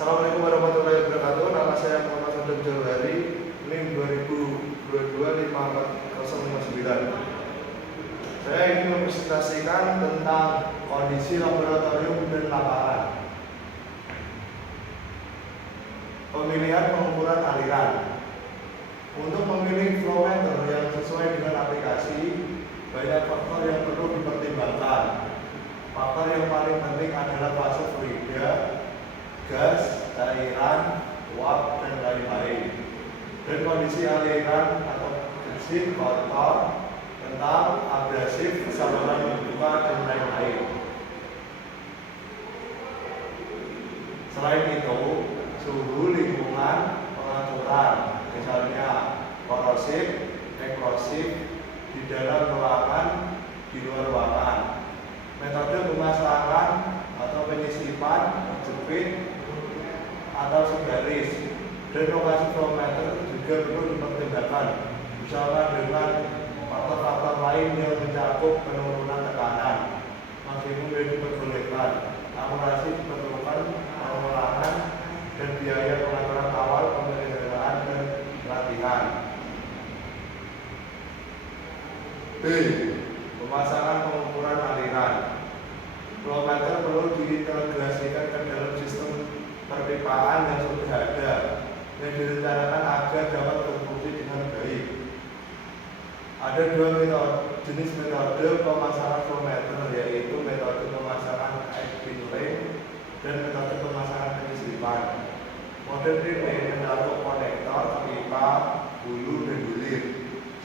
Assalamualaikum warahmatullahi wabarakatuh. Nama saya Muhammad Sadam Jawahari. NIM 2022-54059. Saya ingin mempresentasikan tentang kondisi laboratorium dan lapangan. Pemilihan pengukuran aliran. Untuk memilih flow meter yang sesuai dengan aplikasi, banyak faktor yang perlu dipertimbangkan. Faktor yang paling penting adalah fase fluida, gas, cairan, uap, dan lain-lain. Dan kondisi aliran atau bersih, kotor, kental, abrasif, saluran membuka, dan lain-lain. Selain itu, suhu lingkungan, pengaturan, misalnya korosif, ekrosif, di dalam ruangan, di luar ruangan. Metode pemasangan atau penyisipan, jepit, atau segaris, dan lokasi flow meter juga perlu dipertimbangkan bersama dengan faktor-faktor lain yang mencakup penurunan tekanan, maksimum yang diperbolehkan, akurasi diperlukan, pengulangan, dan biaya pengaturan awal, pemeliharaan, dan latihan. B. Pemasangan pengukuran aliran. Flow meter perlu diintegrasikan ke dalam sistem perpipaan yang sudah ada, yang direncanakan agar dapat berfungsi dengan baik. Ada dua jenis metode pemasangan flow meter, yaitu metode pemasangan X-beam lane dan metode pemasangan penyisipan. Mode lane mencakup konektor, pipa, hulu, dan hilir.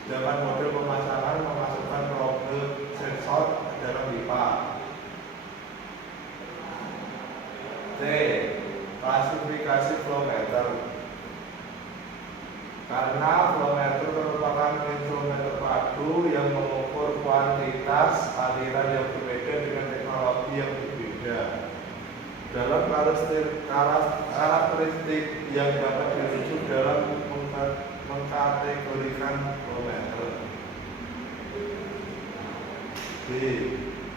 Sedangkan mode pemasangan memasukkan probe sensor ke dalam pipa. C. Klasifikasi flow meter. Karena flow meter merupakan instrumen padu yang mengukur kuantitas aliran yang berbeda dengan teknologi yang berbeda. Dalam karakteristik yang dapat dirujuk dalam mengkategorikan flow meter. B.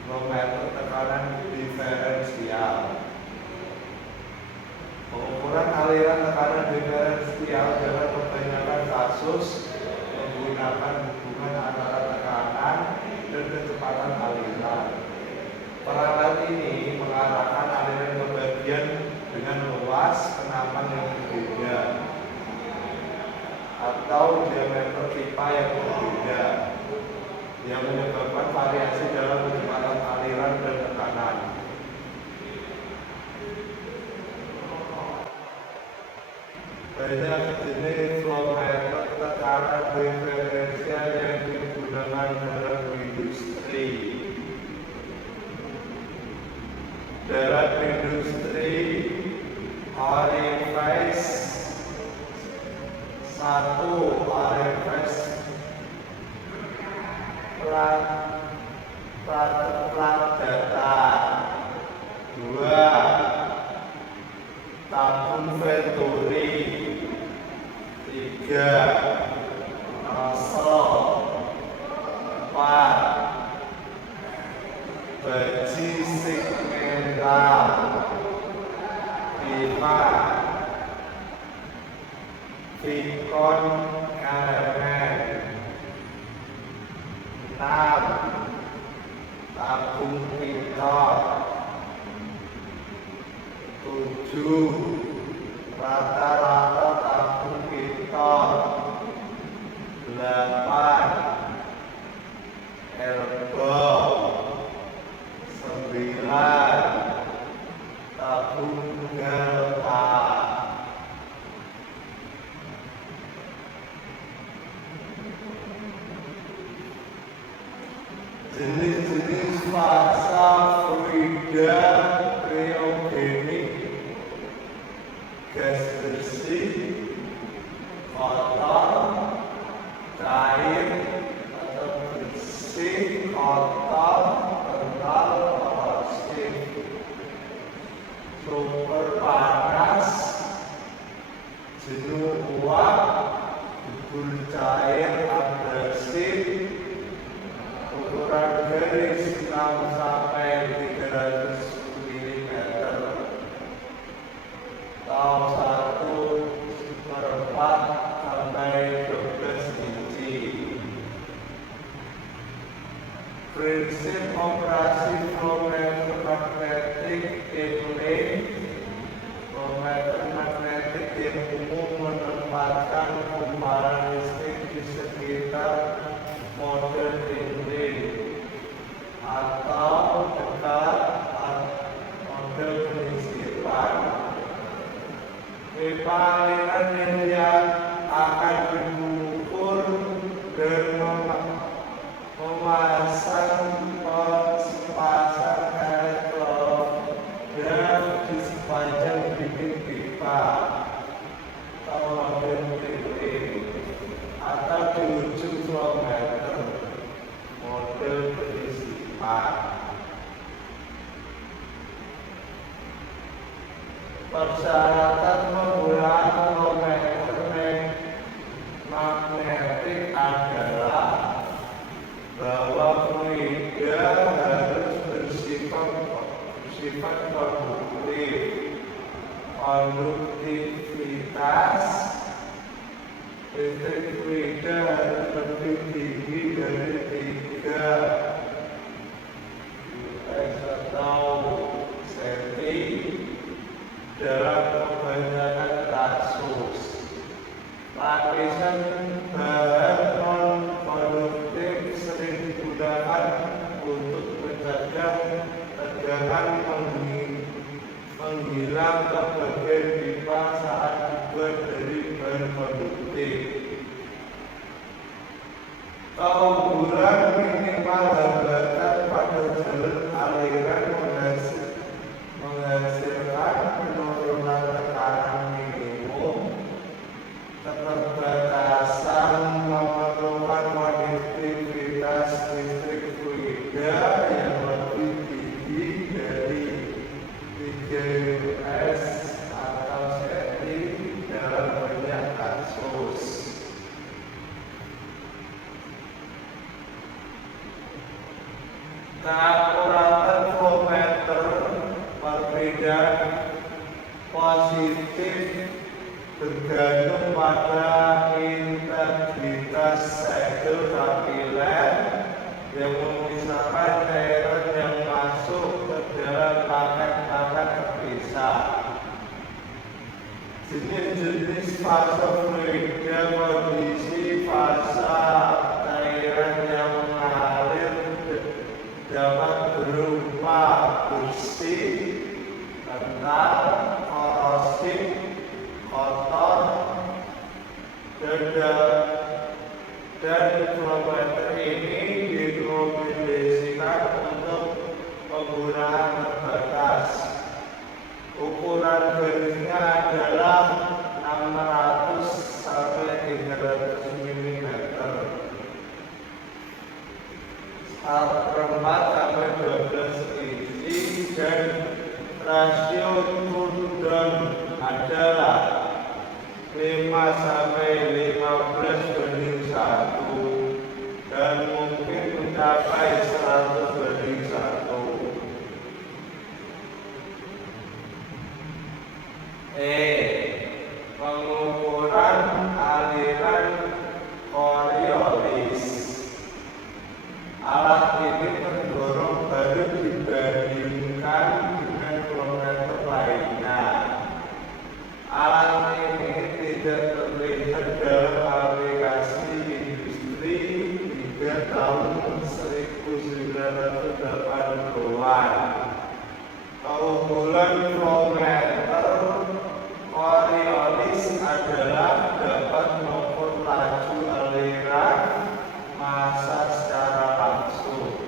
Flow meter tekanan diferensial. Pengukuran aliran tekanan diferensial dalam kebanyakan kasus menggunakan hubungan antara tekanan dan kecepatan aliran. Peralatan ini mengarahkan aliran ke bagian dengan luas kenapan yang berbeda atau diameter pipa yang berbeda, yang menyebabkan variasi dalam kecepatan aliran dan tekanan. Banyak jenis flow meter tekanan diferensial yang digunakan dalam industri. Dalam industri, Orifice 1, Orifice plat data, 2, tabung Venturi, 3, Russell, 4, baji segmental, 5, Vicon elemen, 6, tabung pitot, 7, rata-rata tabung pitot, 8, elbow, 9, tabung delta. Jenis-jenis fasa fluida kriogenik, gas bersih, kotor, cair, atau bersih, kotor, kental, korosif, super panas, jenuh uap, debul cair, abrasif, ukuran garis 6 sampai 300 mm. atau 1/4 sampai 12 inci. Prinsip operasi flowmeter magnetik ini, flowmeter magnetik yang umum menempatkan kumparan listrik di sekitar model dinding atau dekat model penyisipan. Pipa aliran yang akan diukur dan memasang sepasang elektroda di sepanjang bibir pipa atau model dinding atau di ujung flowmeter model penyisipan. Persyaratan penggunaan flowmeter magnetik adalah bahwa fluida harus bersifat konduktif. Konduktivitas listrik fluida harus lebih tinggi dari 3 atau cm dalam kebanyakan kasus. Lapisan bahan non-konduktif sering digunakan untuk mencegah tegangan menghilang ke bagian pipa saat dibuat dari bahan konduktif. Keunggulan minimal hambatan pada jalur aliran menghasilkan penurunan tekanan minimum, keterbatasan memerlukan konduktivitas listrik fluida yang lebih tinggi dari 3 US atau cm dalam banyak kasus. Keakuratan flowmeter perbedaan positif bergantung pada integritas segel kapiler yang memisahkan cairan yang masuk ke dalam paket-paket terpisah. Jenis-jenis fase fluida, kondisi fase cairan yang mengalir dapat berupa bersih, kental, korosif, kotor, dan flowmeter ini direkomendasikan untuk penggunaan terbatas. Ukuran garisnya adalah 600 sampai 300 mm, 1/4 sampai 12 inci, dan rasio turun down adalah 5 sampai 15:1 dan mungkin mencapai 100:1. Pengukuran aliran Coriolis. Alat ini tergolong baru dibandingkan dengan flowmeter lainnya. Alat ini tidak terlihat dalam aplikasi industri hingga tahun 1980-an. Keunggulan flowmeter Coriolis adalah dapat mengukur laju aliran massa secara langsung,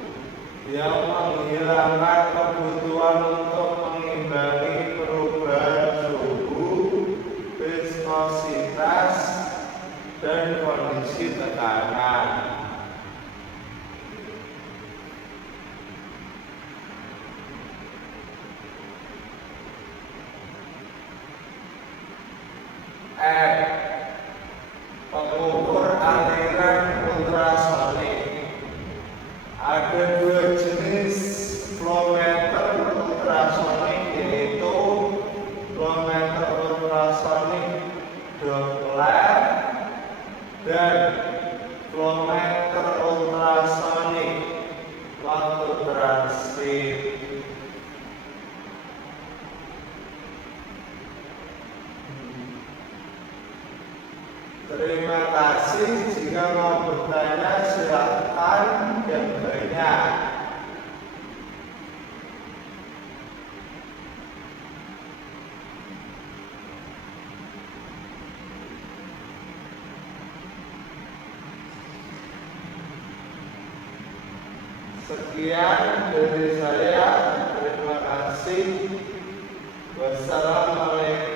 yang menghilangkan kebutuhan untuk mengimbangi perubahan suhu, viskositas, dan kondisi tekanan. Pengukur aliran ultrasonik. Ada 2 jenis flowmeter ultrasonik, yaitu flowmeter Terima kasih. Jika mau bertanya silakan yang banyak. Sekian dari saya. Terima kasih. Wassalamualaikum.